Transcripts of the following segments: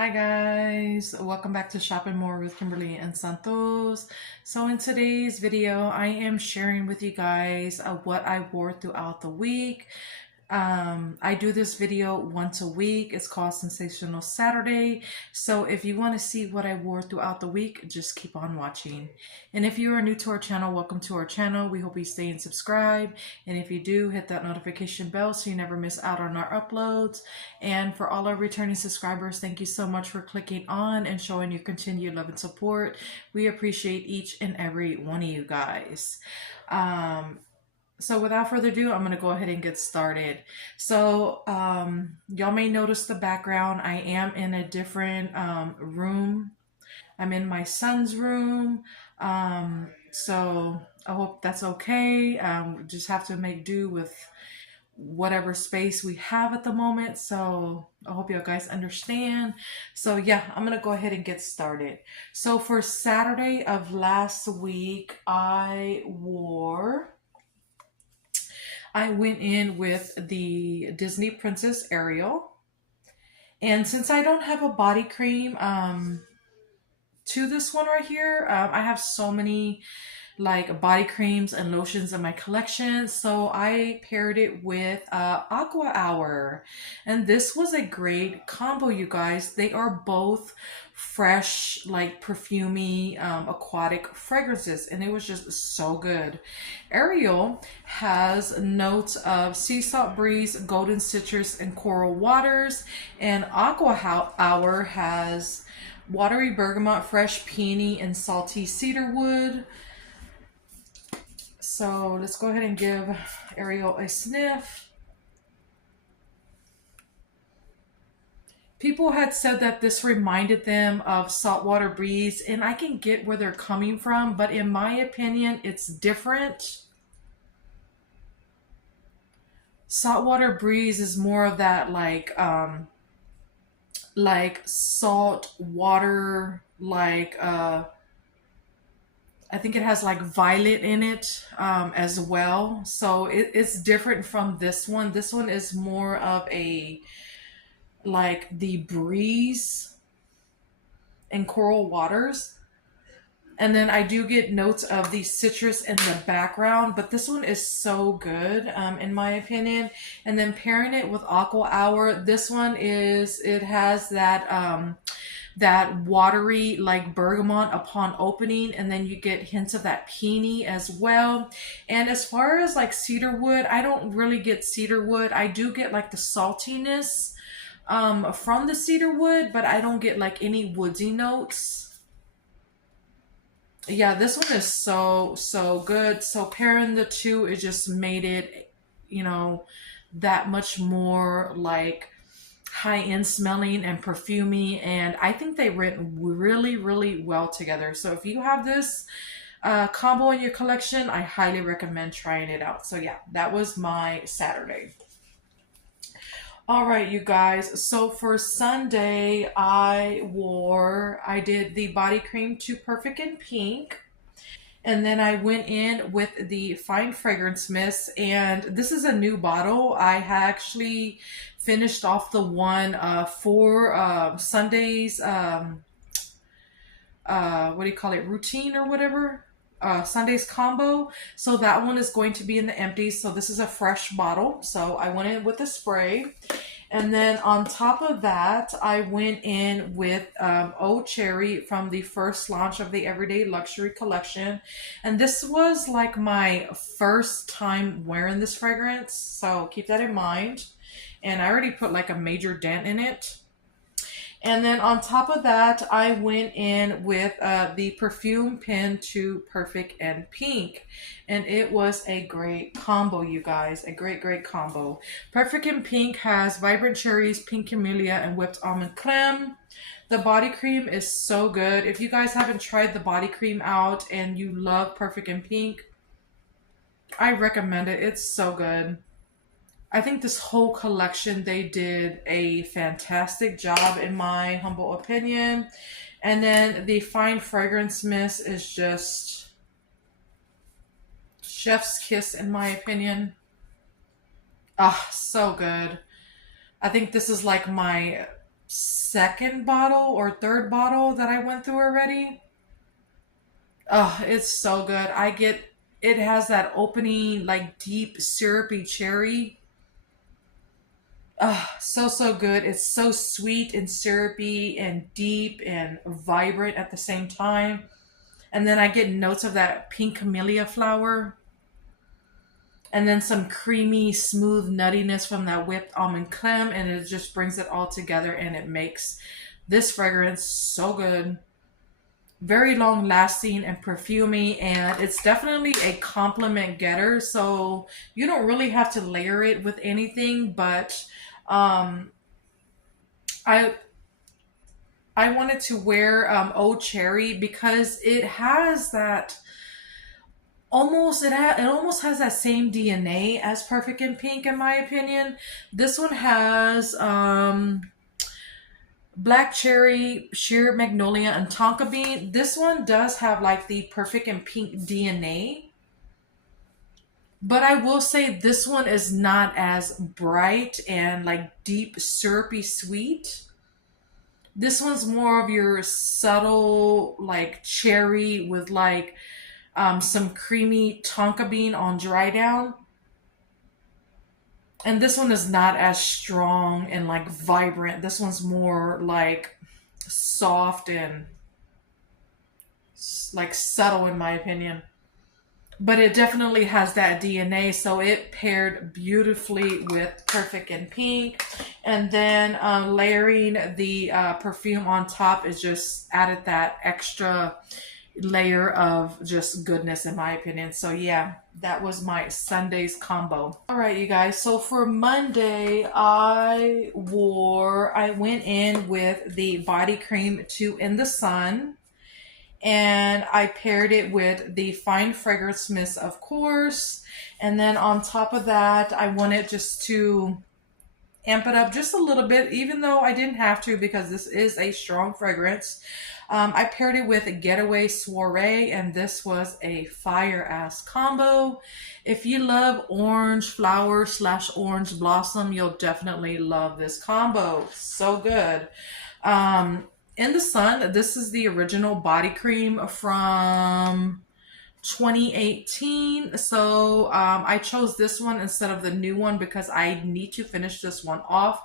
Hi guys, welcome back to Shopping More with Kimberly and Santos. So in today's video, I am sharing with you guys what I wore throughout the week. I do this video once a week. It's called Scentsational Saturday. So if you want to see what I wore throughout the week, just keep on watching. And if you are new to our channel, welcome to our channel. We hope you stay and subscribe. And if you do, hit that notification bell so you never miss out on our uploads. And for all our returning subscribers, thank you so much for clicking on and showing your continued love and support. We appreciate each and every one of you guys. So without further ado, I'm going to go ahead and get started. So y'all may notice the background. I am in a different room. I'm in my son's room. So I hope that's okay. We just have to make do with whatever space we have at the moment. So I hope you guys understand. So yeah, I'm going to go ahead and get started. So for Saturday of last week, I went in with the Disney Princess Ariel. And since I don't have a body cream to this one right here, I have so many like body creams and lotions in my collection. So I paired it with Aqua Hour. And this was a great combo, you guys. They are both fresh, like perfumey, aquatic fragrances, and it was just so good. Ariel has notes of sea salt breeze, golden citrus, and coral waters, and Aqua Hour has watery bergamot, fresh peony, and salty cedarwood. So let's go ahead and give Ariel a sniff. People had said that this reminded them of Saltwater Breeze, and I can get where they're coming from, but in my opinion, it's different. Saltwater Breeze is more of that like salt water, like I think it has like violet in it as well. So it's different from this one. This one is more of a like the breeze and coral waters. And then I do get notes of the citrus in the background, but this one is so good in my opinion. And then pairing it with Aqua Hour, this one it has that that watery like bergamot upon opening, and then you get hints of that peony as well. And as far as like cedarwood, I don't really get cedarwood. I do get like the saltiness from the cedarwood, but I don't get like any woodsy notes. Yeah, this one is so good. So pairing the two, it just made it, that much more like high-end smelling and perfumey, and I think they went really well together. So if you have this combo in your collection, I highly recommend trying it out. So yeah, that was my Saturday. All right, you guys. So for Sunday, I did the body cream Too Perfect in Pink. And then I went in with the Fine Fragrance Mist, and this is a new bottle. I actually finished off the one for Sunday's, what do you call it, routine or whatever, Sunday's combo. So that one is going to be in the empties. So this is a fresh bottle. So I went in with the spray. And then on top of that, I went in with Oud Cherry from the first launch of the Everyday Luxury collection. And this was like my first time wearing this fragrance, so keep that in mind. And I already put like a major dent in it. And then on top of that, I went in with the Perfume Pen Too Perfect in Pink. And it was a great combo, you guys. A great combo. Perfect in Pink has vibrant cherries, pink camellia, and whipped almond creme. The body cream is so good. If you guys haven't tried the body cream out and you love Perfect in Pink, I recommend it. It's so good. I think this whole collection, they did a fantastic job in my humble opinion. And then the Fine Fragrance Mist is just chef's kiss in my opinion. Ah, so good. I think this is like my second bottle or third bottle that I went through already. Oh, it's so good. It has that opening, like deep syrupy cherry. Oh, so good. It's so sweet and syrupy and deep and vibrant at the same time. And then I get notes of that pink camellia flower. And then some creamy, smooth nuttiness from that whipped almond creme. And it just brings it all together and it makes this fragrance so good. Very long lasting and perfumey, and it's definitely a compliment getter, so you don't really have to layer it with anything, but I I wanted to wear Old Cherry because it has that it almost has that same DNA as Perfect in Pink in my opinion. This one has black cherry, sheer magnolia, and tonka bean. This one does have like the Perfect in Pink DNA. But I will say this one is not as bright and like deep syrupy sweet. This one's more of your subtle like cherry with like some creamy tonka bean on dry down. And this one is not as strong and like vibrant. This one's more like soft and like subtle in my opinion. But it definitely has that DNA, so it paired beautifully with Perfect in Pink. And then layering the perfume on top is just added that extra layer of just goodness in my opinion. So yeah, that was my Sunday's combo. All right, you guys. So for Monday, I went in with the body cream 2 in the Sun. And I paired it with the Fine Fragrance Mist, of course. And then on top of that, I wanted just to amp it up just a little bit, even though I didn't have to because this is a strong fragrance. I paired it with Getaway Soiree, and this was a fire-ass combo. If you love orange flower / orange blossom, you'll definitely love this combo. So good. In the Sun, this is the original body cream from 2018. So I chose this one instead of the new one because I need to finish this one off.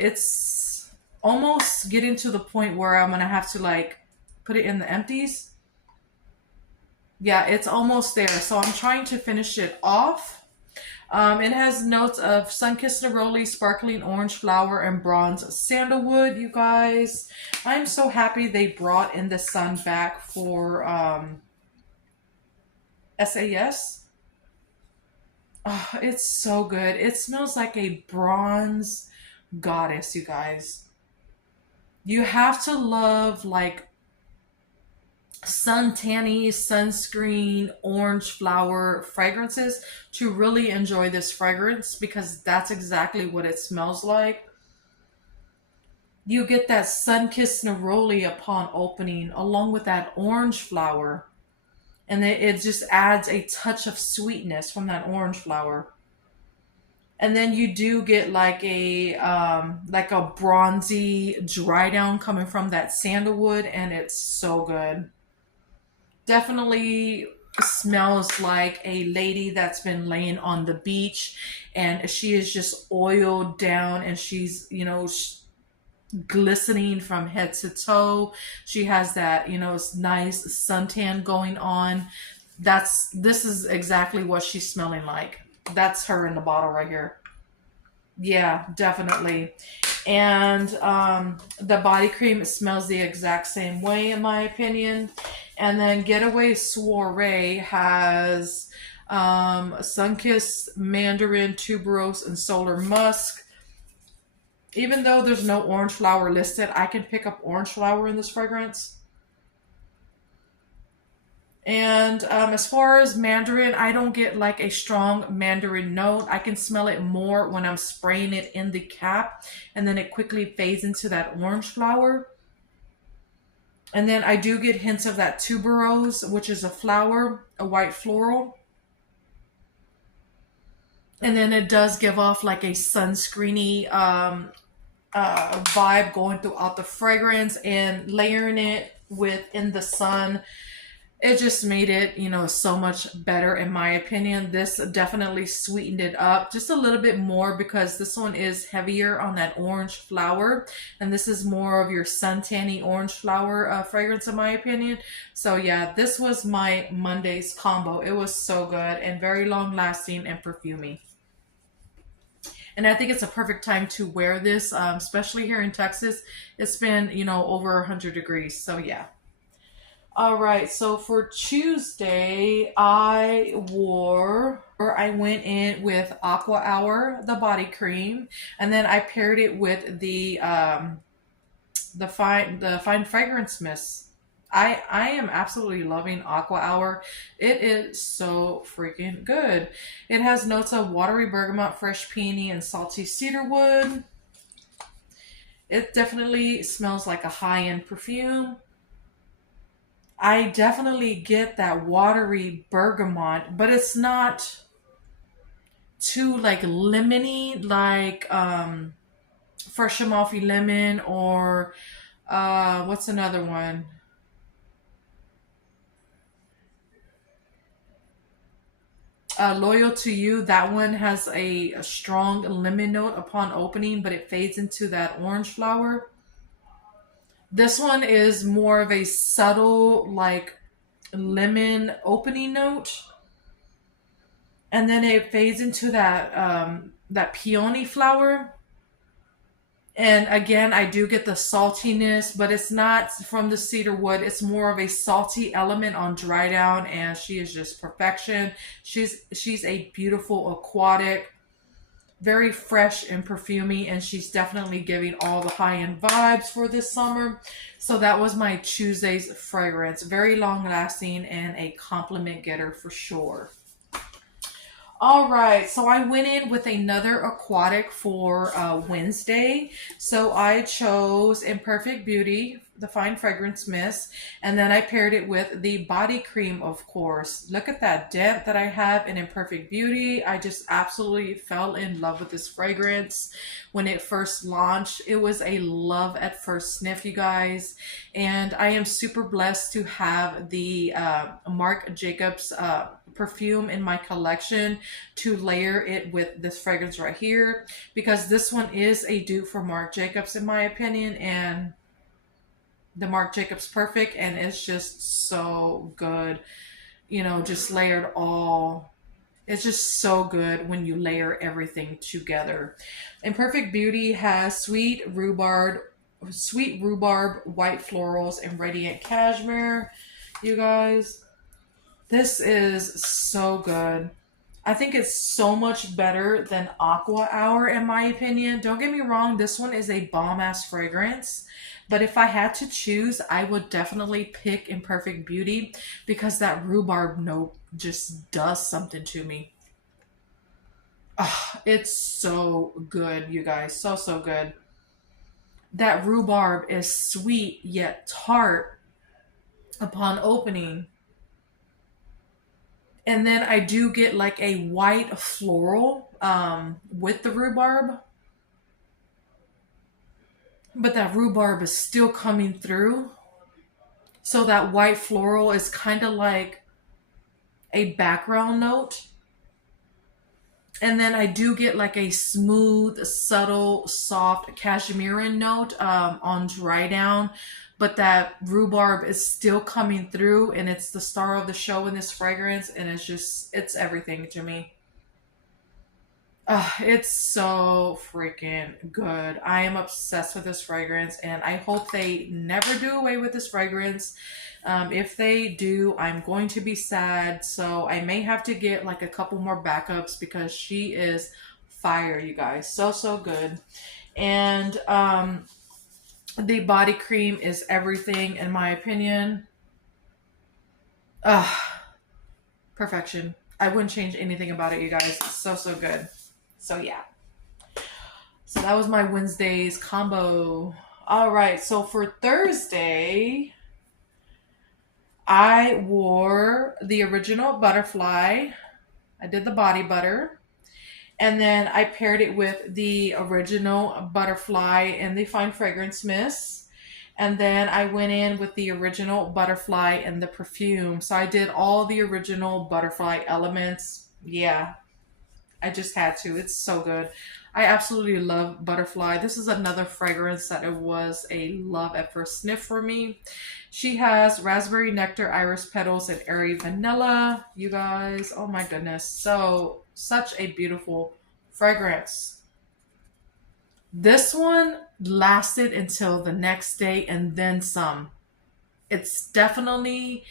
It's almost getting to the point where I'm going to have to like put it in the empties. Yeah, it's almost there. So I'm trying to finish it off. It has notes of sun-kissed neroli, sparkling orange flower, and bronze sandalwood, you guys. I'm so happy they brought In the Sun back for SAS. Oh, it's so good. It smells like a bronze goddess, you guys. You have to love like suntanny, sunscreen, orange flower fragrances to really enjoy this fragrance because that's exactly what it smells like. You get that sun-kissed neroli upon opening along with that orange flower, and it just adds a touch of sweetness from that orange flower. And then you do get like a bronzy dry down coming from that sandalwood, and it's so good. Definitely smells like a lady that's been laying on the beach and she is just oiled down and she's, glistening from head to toe. She has that, nice suntan going on. This is exactly what she's smelling like. That's her in the bottle right here. Yeah, definitely. And the body cream smells the exact same way in my opinion. And then Getaway Soiree has Sunkissed Mandarin, Tuberose, and Solar Musk. Even though there's no orange flower listed, I can pick up orange flower in this fragrance. And as far as Mandarin, I don't get like a strong Mandarin note. I can smell it more when I'm spraying it in the cap, and then it quickly fades into that orange flower. And then I do get hints of that tuberose, which is a flower, a white floral. And then it does give off like a sunscreeny vibe going throughout the fragrance, and layering it in the sun, it just made it, you know, so much better in my opinion. This definitely sweetened it up just a little bit more because this one is heavier on that orange flower, and this is more of your suntanny orange flower fragrance in my opinion. So yeah, this was my Monday's combo. It was so good and very long lasting and perfumey. And I think it's a perfect time to wear this, especially here in Texas. It's been, you know, over 100 degrees. So yeah. All right, so for Tuesday, I went in with Aqua Hour, the body cream, and then I paired it with the fine fragrance mist. I am absolutely loving Aqua Hour. It is so freaking good. It has notes of watery bergamot, fresh peony, and salty cedarwood. It definitely smells like a high-end perfume. I definitely get that watery bergamot, but it's not too like lemony, like Fresh Amalfi Lemon, or what's another one? Loyal to You. That one has a strong lemon note upon opening, but it fades into that orange flower. This one is more of a subtle, like lemon opening note, and then it fades into that peony flower. And again, I do get the saltiness, but it's not from the cedar wood. It's more of a salty element on dry down, and she is just perfection. She's a beautiful aquatic, very fresh and perfumey, and she's definitely giving all the high-end vibes for this summer. So that was my Tuesday's fragrance. Very long-lasting and a compliment getter for sure. All right, so I went in with another aquatic for Wednesday. So I chose Imperfect Beauty, the Fine Fragrance Mist, and then I paired it with the body cream, of course. Look at that depth that I have in Imperfect Beauty. I just absolutely fell in love with this fragrance when it first launched. It was a love at first sniff, you guys. And I am super blessed to have the Marc Jacobs perfume in my collection to layer it with this fragrance right here, because this one is a dupe for Marc Jacobs in my opinion, and the Marc Jacobs Perfect, and it's just so good, you know, just layered all. It's just so good when you layer everything together. Imperfect Beauty has sweet rhubarb, white florals, and radiant cashmere, you guys. This is so good. I think it's so much better than Aqua Hour in my opinion. Don't get me wrong, this one is a bomb-ass fragrance. But if I had to choose, I would definitely pick Imperfect Beauty because that rhubarb note just does something to me. Oh, it's so good, you guys. So, so good. That rhubarb is sweet yet tart upon opening. And then I do get like a white floral with the rhubarb. But that rhubarb is still coming through. So that white floral is kind of like a background note. And then I do get like a smooth, subtle, soft cashmere note on dry down. But that rhubarb is still coming through, and it's the star of the show in this fragrance, and it's everything to me. It's so freaking good. I am obsessed with this fragrance, and I hope they never do away with this fragrance. If they do, I'm going to be sad, so I may have to get like a couple more backups because she is fire, you guys. So, so good. And the body cream is everything in my opinion. Perfection. I wouldn't change anything about it, you guys. So, so good. So yeah. So that was my Wednesday's combo. All right. So for Thursday, I wore the original Butterfly. I did the body butter. And then I paired it with the original butterfly and the fine fragrance mist. And then I went in with the original butterfly and the perfume. So I did all the original butterfly elements. Yeah, I just had to. It's so good. I absolutely love butterfly. This is another fragrance that it was a love at first sniff for me. She has raspberry nectar, iris petals, and airy vanilla. You guys, oh my goodness. So, such a beautiful fragrance. This one lasted until the next day and then some. It's definitely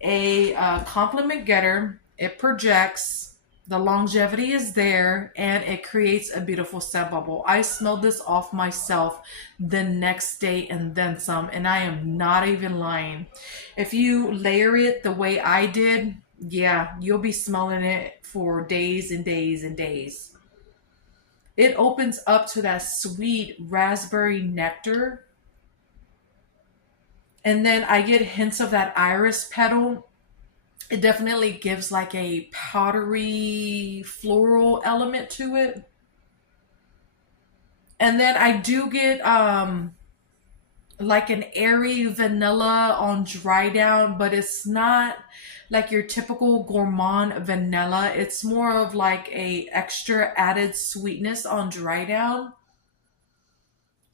a compliment getter. It projects, the longevity is there, and it creates a beautiful scent bubble. I smelled this off myself the next day and then some, and I am not even lying. If you layer it the way I did, yeah, you'll be smelling it for days and days and days. It opens up to that sweet raspberry nectar, and then I get hints of that iris petal. It definitely gives like a powdery floral element to it. And then I do get like an airy vanilla on dry down, but it's not like your typical gourmand vanilla. It's more of like a extra added sweetness on dry down.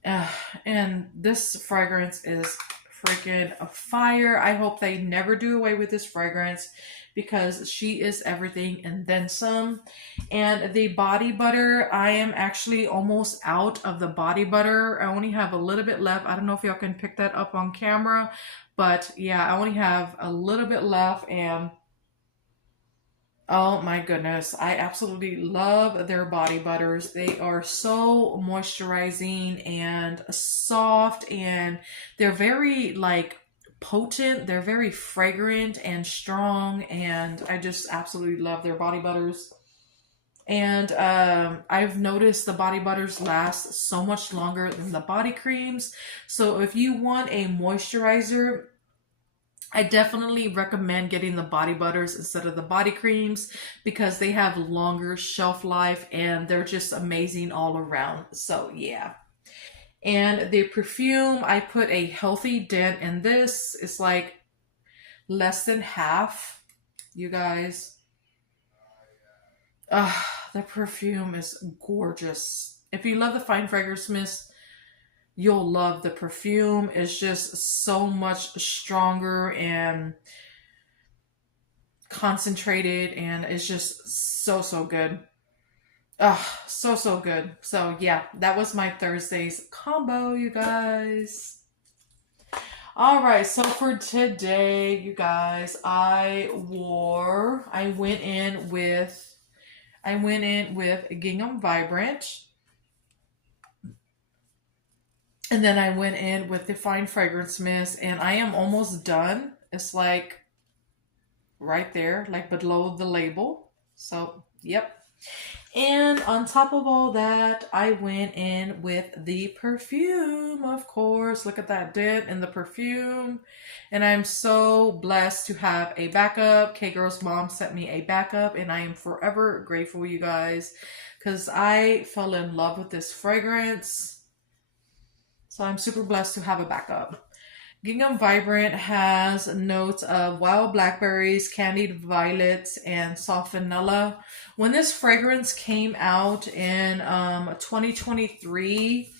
Uh, and this fragrance is freaking a fire. I hope they never do away with this fragrance because she is everything and then some. And the body butter, I am actually almost out of the body butter. I only have a little bit left. I don't know if y'all can pick that up on camera, but yeah, I only have a little bit left. And oh my goodness, I absolutely love their body butters. They are so moisturizing and soft, and they're very like potent. They're very fragrant and strong, and I just absolutely love their body butters. And I've noticed the body butters last so much longer than the body creams. So if you want a moisturizer, I definitely recommend getting the body butters instead of the body creams because they have longer shelf life and they're just amazing all around. So, yeah. And the perfume, I put a healthy dent in this. It's like less than half, you guys. The perfume is gorgeous. If you love the fine fragrance mist, you'll love the perfume. It's just so much stronger and concentrated, and it's just so good. So good. So yeah, that was my Thursday's combo, you guys. All right, so for today, you guys, I went in with Gingham Vibrant, and then I went in with the Fine Fragrance Mist, and I am almost done. It's like right there, like below the label. So, yep. And on top of all that, I went in with the perfume, of course. Look at that dent in the perfume. And I'm so blessed to have a backup. K-Girl's mom sent me a backup, and I am forever grateful, you guys, because I fell in love with this fragrance. So I'm super blessed to have a backup. Gingham Vibrant has notes of wild blackberries, candied violets, and soft vanilla. When this fragrance came out in 2023,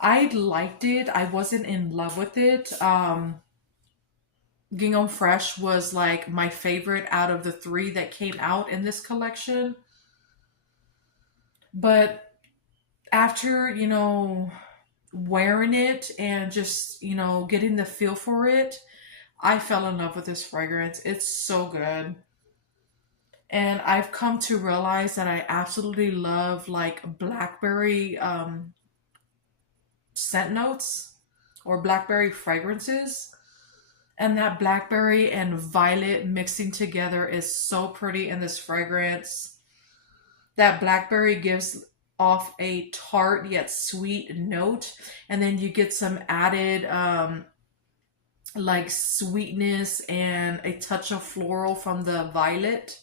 I liked it. I wasn't in love with it. Gingham Fresh was like my favorite out of the three that came out in this collection. But after, wearing it and just, getting the feel for it, I fell in love with this fragrance. It's so good. And I've come to realize that I absolutely love like blackberry scent notes or blackberry fragrances. And that blackberry and violet mixing together is so pretty in this fragrance. That blackberry gives off a tart yet sweet note, and then you get some added like sweetness and a touch of floral from the violet.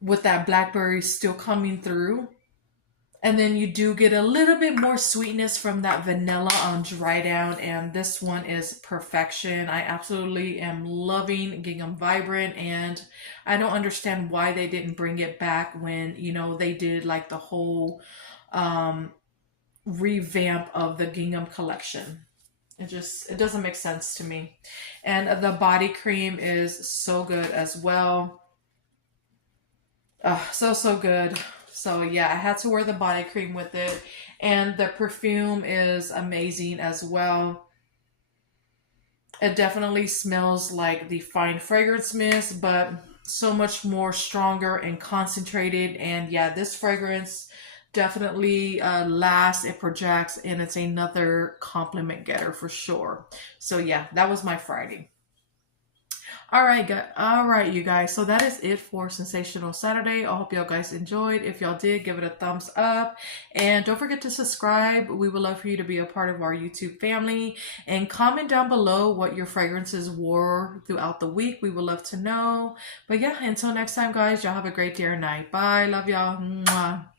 with that blackberry still coming through. And then you do get a little bit more sweetness from that vanilla on dry down. And this one is perfection. I absolutely am loving Gingham Vibrant. And I don't understand why they didn't bring it back when, you know, they did like the whole revamp of the Gingham collection. It doesn't make sense to me. And the body cream is so good as well. So good. So yeah, I had to wear the body cream with it. And the perfume is amazing as well. It definitely smells like the fine fragrance mist, but so much more stronger and concentrated. And yeah, this fragrance definitely lasts, it projects, and it's another compliment getter for sure. So yeah, that was my Friday. All right, you guys. So that is it for Scentsational Saturday. I hope y'all guys enjoyed. If y'all did, give it a thumbs up. And don't forget to subscribe. We would love for you to be a part of our YouTube family. And comment down below what your fragrances wore throughout the week. We would love to know. But yeah, until next time, guys, y'all have a great day or night. Bye. Love y'all. Mwah.